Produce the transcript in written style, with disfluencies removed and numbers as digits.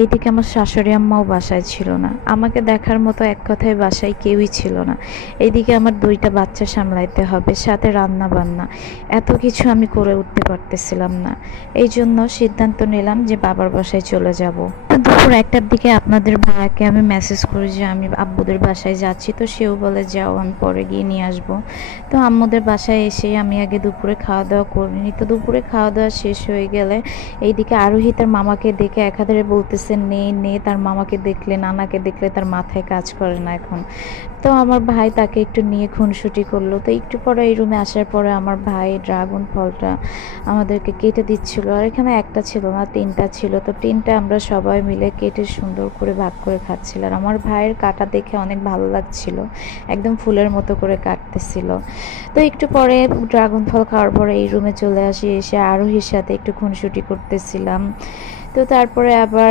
এইদিকে আমার শাশুড়ি আম্মাও বাসায় ছিল না, আমাকে দেখার মতো এক কথায় বাসায় কেউই ছিল না। এইদিকে আমার 2টা বাচ্চা সামলাইতে হবে, সাথে রান্না বান্না, এত কিছু আমি করে উঠতে পারতেছিলাম না। এই জন্য সিদ্ধান্ত নিলাম যে বাবার বাসায় চলে যাব। তো দুপুর 1টার দিকে আপনাদের ভাইয়াকে আমি মেসেজ করি যে আমি আব্বুদের বাসায় যাচ্ছি, তো সেও বলে যাও, আমি পরে গিয়ে নিয়ে আসবো। তো আম্মুদের বাসায় এসে আমি আগে দুপুরে খাওয়া দাওয়া করিনি। তো দুপুরে খাওয়া দাওয়া শেষ হয়ে গেলে এইদিকে আরোহী তার মামাকে দেখে একাধারে বলতেছে নে নে, তার মামাকে দেখলে নানাকে দেখলে তার মাথায় কাজ করে না এখন। তো আমার ভাই তাকে একটু নিয়ে খুনসুটি করলো। তো একটু পরে এই রুমে আসার পরে আমার ভাই ড্রাগন ফলটা আমাদেরকে কেটে দিচ্ছিল, আর এখানে একটা ছিল না, 3টা ছিল। তো 3টা আমরা সবাই মিলে কেটে সুন্দর করে ভাগ করে খাচ্ছিল, আর আমার ভাইয়ের কাটা দেখে অনেক ভালো লাগছিল, একদম ফুলের মতো করে কাটতেছিল। তো একটু পরে ড্রাগন ফল খাওয়ার পরে এই রুমে চলে আসি, এসে আরোহীর সাথে একটু খুনসুটি করতেছিলাম। তো তারপরে আবার